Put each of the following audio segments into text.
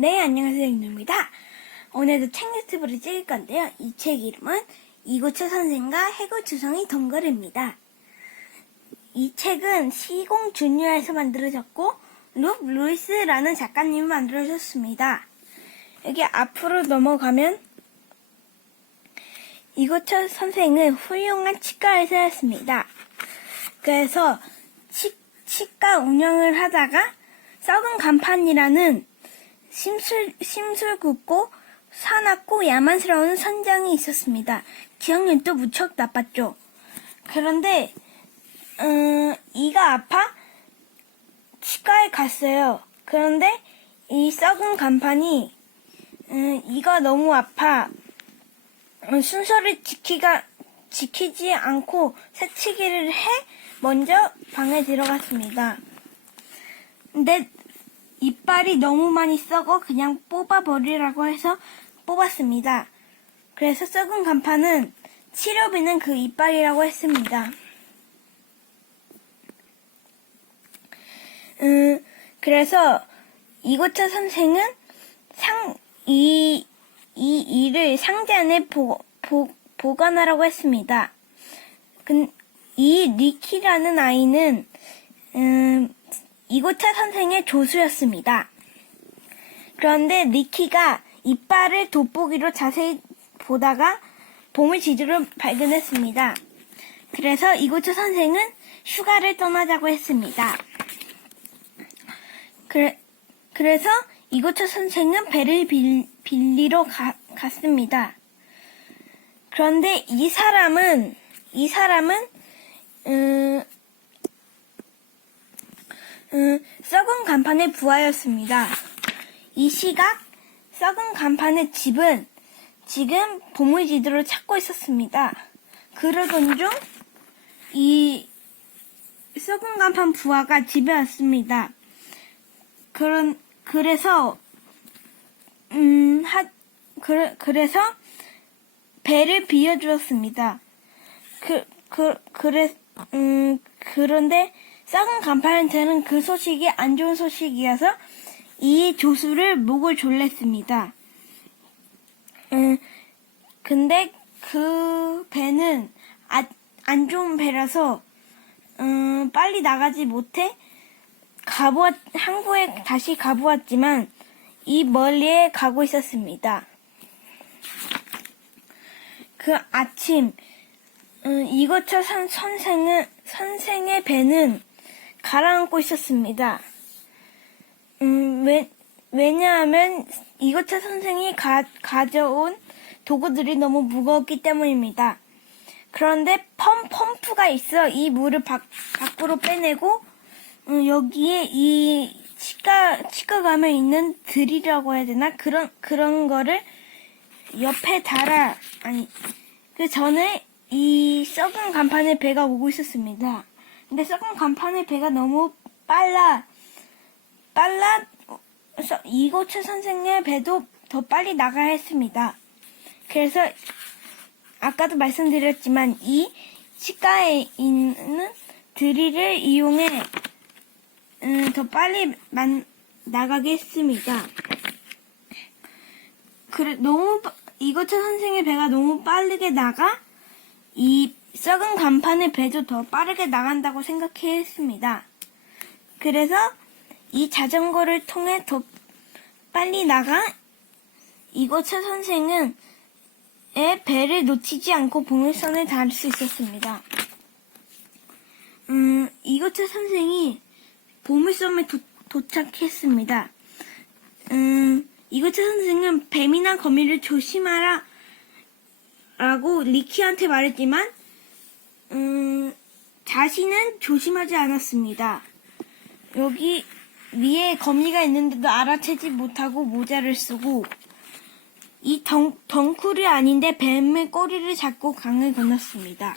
네, 안녕하세요, 윤우입니다. 오늘도 책 유튜브를 찍을 건데요. 이 책 이름은 이고철 선생과 해골주성이 동굴입니다. 이 책은 시공 주니어에서 만들어졌고 룩 루이스라는 작가님이 만들어줬습니다. 여기 앞으로 넘어가면 이고철 선생은 훌륭한 치과 의사였습니다. 그래서 치과 운영을 하다가 썩은 간판이라는 심술 굽고 사납고 야만스러운 선장이 있었습니다. 기억력도 무척 나빴죠. 그런데 이가 아파 치과에 갔어요. 그런데 이 썩은 간판이 이가 너무 아파 순서를 지키지 않고 새치기를 해 먼저 방에 들어갔습니다. 근데 이빨이 너무 많이 썩어 그냥 뽑아버리라고 해서 뽑았습니다. 그래서 썩은 간판은 치료비는 그 이빨이라고 했습니다. 그래서 이고철 선생은 이 일을 상자 안에 보관하라고 했습니다. 이 리키라는 아이는 이고철 선생의 조수였습니다. 그런데 리키가 이빨을 돋보기로 자세히 보다가 보물지도를 발견했습니다. 그래서 이고철 선생은 휴가를 떠나자고 했습니다. 그래서 이고철 선생은 배를 빌리러 갔습니다. 그런데 이 사람은 썩은 간판의 부하였습니다. 이 시각 썩은 간판의 집은 지금 보물지도를 찾고 있었습니다. 그러던 중 이 썩은 간판 부하가 집에 왔습니다. 그래서 배를 비워주었습니다. 그런데 썩은 간판한테는 그 소식이 안 좋은 소식이어서 이 조수를 목을 졸랐습니다. 근데 그 배는 안 좋은 배라서 빨리 나가지 못해 항구에 다시 가보았지만 이 멀리에 가고 있었습니다. 그 아침 이고철 선생의 배는 가라앉고 있었습니다. 왜냐하면 이고철 선생이 가져온 도구들이 너무 무거웠기 때문입니다. 그런데 펌프가 있어 이 물을 밖으로 빼내고 여기에 이 치과 가면 있는 드릴이라고 해야 되나? 그런 거를 옆에 그 전에 이 썩은 간판의 배가 오고 있었습니다. 근데 썩은 간판의 배가 너무 빨라 이고철 선생의 배도 더 빨리 나가야 했습니다. 그래서 아까도 말씀드렸지만 이 치과에 있는 드릴을 이용해 더 빨리 나가게 했습니다. 이고철 선생의 배가 너무 빠르게 나가 이 썩은 간판의 배도 더 빠르게 나간다고 생각했습니다. 그래서 이 자전거를 통해 더 빨리 나가 이고철 선생은 배를 놓치지 않고 보물선에 닿을 수 있었습니다. 이고철 선생이 보물섬에 도착했습니다. 이고철 선생은 뱀이나 거미를 조심하라 라고 리키한테 말했지만 자신은 조심하지 않았습니다. 여기 위에 거미가 있는데도 알아채지 못하고 모자를 쓰고 이 덩쿨이 아닌데 뱀의 꼬리를 잡고 강을 건넜습니다.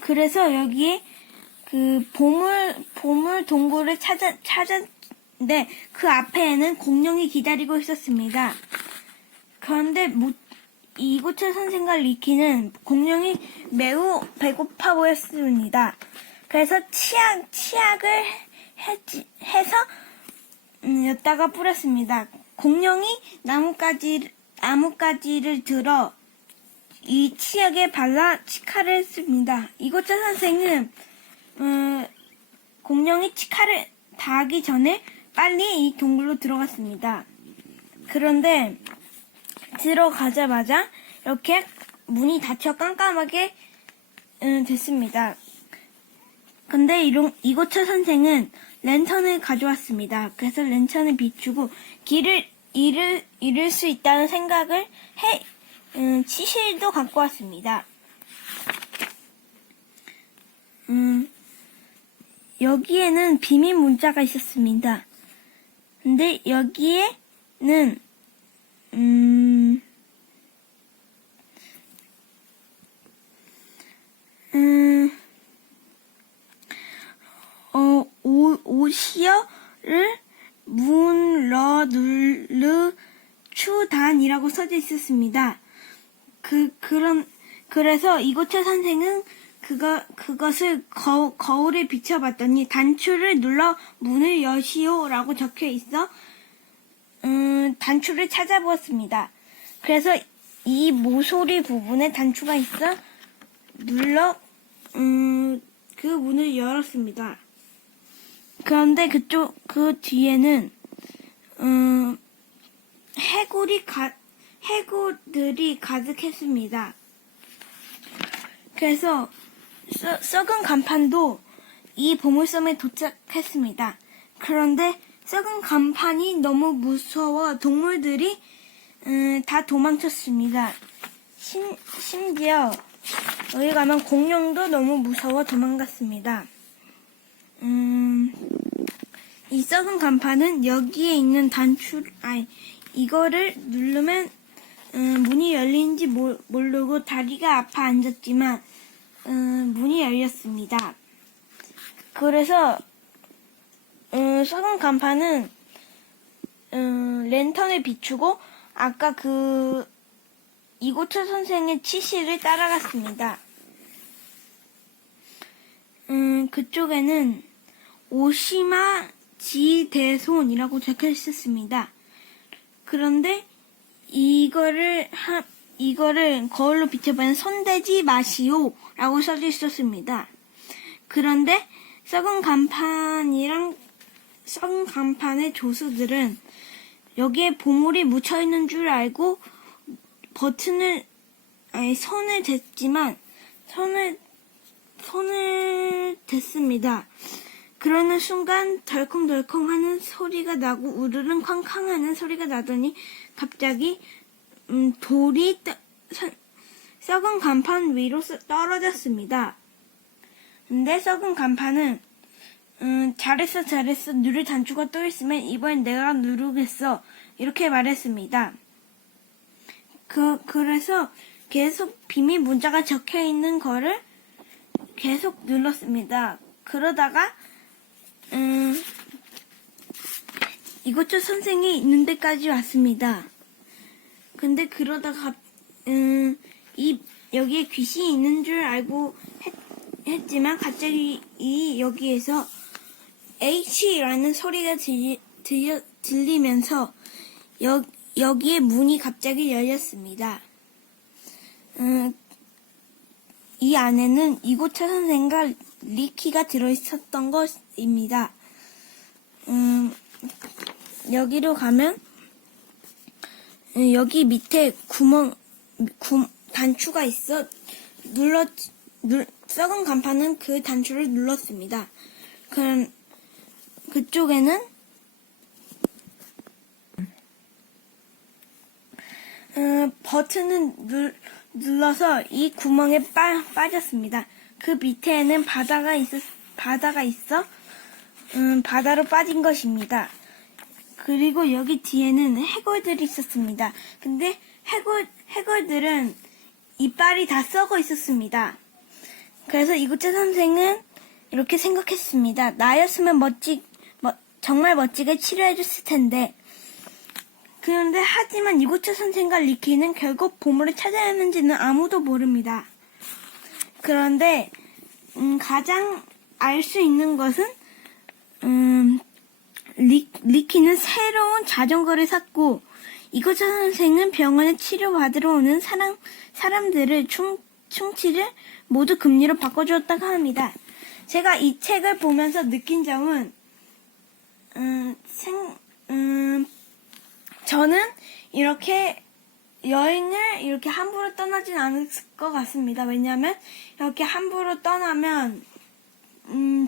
그래서 여기에 그 보물 동굴을 찾았는데 그 앞에는 공룡이 기다리고 있었습니다. 그런데 이고철 선생과 리키는 공룡이 매우 배고파 보였습니다. 그래서 치약을 해서 엿다가 뿌렸습니다. 공룡이 나뭇가지를 들어 이 치약에 발라 치카를 했습니다. 이고철 선생은 공룡이 치카를 다 하기 전에 빨리 이 동굴로 들어갔습니다. 그런데 들어가자마자 이렇게 문이 닫혀 깜깜하게 됐습니다. 근데 이고철 선생은 랜턴을 가져왔습니다. 그래서 랜턴을 비추고 길을 잃을 수 있다는 생각을 치실도 갖고 왔습니다. 여기에는 비밀 문자가 있었습니다. 근데 여기에는 오시어를 문러눌르 추단이라고 써져 있었습니다. 그래서 이고철 선생은 그것을 거울에 비춰봤더니 단추를 눌러 문을 여시오라고 적혀 있어 단추를 찾아보았습니다. 그래서 이 모서리 부분에 단추가 있어 눌러 그 문을 열었습니다. 그런데 그 뒤에는 해골들이 가득했습니다. 그래서 썩은 간판도 이 보물섬에 도착했습니다. 그런데 썩은 간판이 너무 무서워 동물들이 다 도망쳤습니다. 심지어 여기 가면 공룡도 너무 무서워 도망갔습니다. 이 썩은 간판은 여기에 있는 이거를 누르면 문이 열리는지 모르고 다리가 아파 앉았지만 문이 열렸습니다. 그래서 썩은 간판은 랜턴을 비추고 아까 이고철 선생의 치실을 따라갔습니다. 그쪽에는 오시마 지대손이라고 적혀 있었습니다. 그런데 이거를 거울로 비춰보면 손대지 마시오라고 써져 있었습니다. 그런데 썩은 간판의 조수들은 여기에 보물이 묻혀 있는 줄 알고 손을 댔지만 손을 댔습니다. 그러는 순간 덜컹덜컹 하는 소리가 나고 우르릉 쾅쾅 하는 소리가 나더니 갑자기 돌이 썩은 간판 위로 떨어졌습니다. 근데 썩은 간판은 잘했어 누를 단추가 또 있으면 이번엔 내가 누르겠어 이렇게 말했습니다. 그래서 계속 비밀 문자가 적혀 있는 거를 계속 눌렀습니다. 그러다가 이고철 선생이 있는 데까지 왔습니다. 근데 그러다가 여기에 귀신이 있는 줄 알고 했지만 갑자기 여기에서 H라는 소리가 들리면서 여기에 문이 갑자기 열렸습니다. 이 안에는 이고철 선생과 리키가 들어있었던 것입니다. 여기로 가면 여기 밑에 단추가 있어 썩은 간판은 그 단추를 눌렀습니다. 그럼 그쪽에는 버튼을 눌러서 이 구멍에 빠졌습니다. 그 밑에는 바다가 있어 바다로 빠진 것입니다. 그리고 여기 뒤에는 해골들이 있었습니다. 근데 해골들은 이빨이 다 썩어 있었습니다. 그래서 이구채 선생은 이렇게 생각했습니다. 나였으면 정말 멋지게 치료해줬을 텐데. 그런데 하지만 이고차 선생과 리키는 결국 보물을 찾아냈는지는 아무도 모릅니다. 그런데 가장 알 수 있는 것은 리키는 새로운 자전거를 샀고 이고차 선생은 병원에 치료받으러 오는 사람들을 충치를 모두 금리로 바꿔주었다고 합니다. 제가 이 책을 보면서 느낀 점은 저는 이렇게 여행을 이렇게 함부로 떠나진 않을 것 같습니다. 왜냐하면 이렇게 함부로 떠나면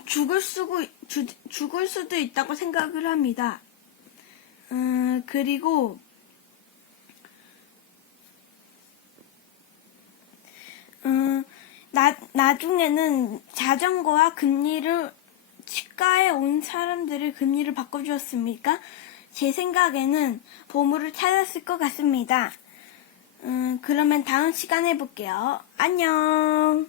죽을 수도 있다고 생각을 합니다. 그리고 나중에는 자전거와 금리를 치과에 온 사람들을 금리를 바꿔주었습니까? 제 생각에는 보물을 찾았을 것 같습니다. 그러면 다음 시간에 볼게요. 안녕.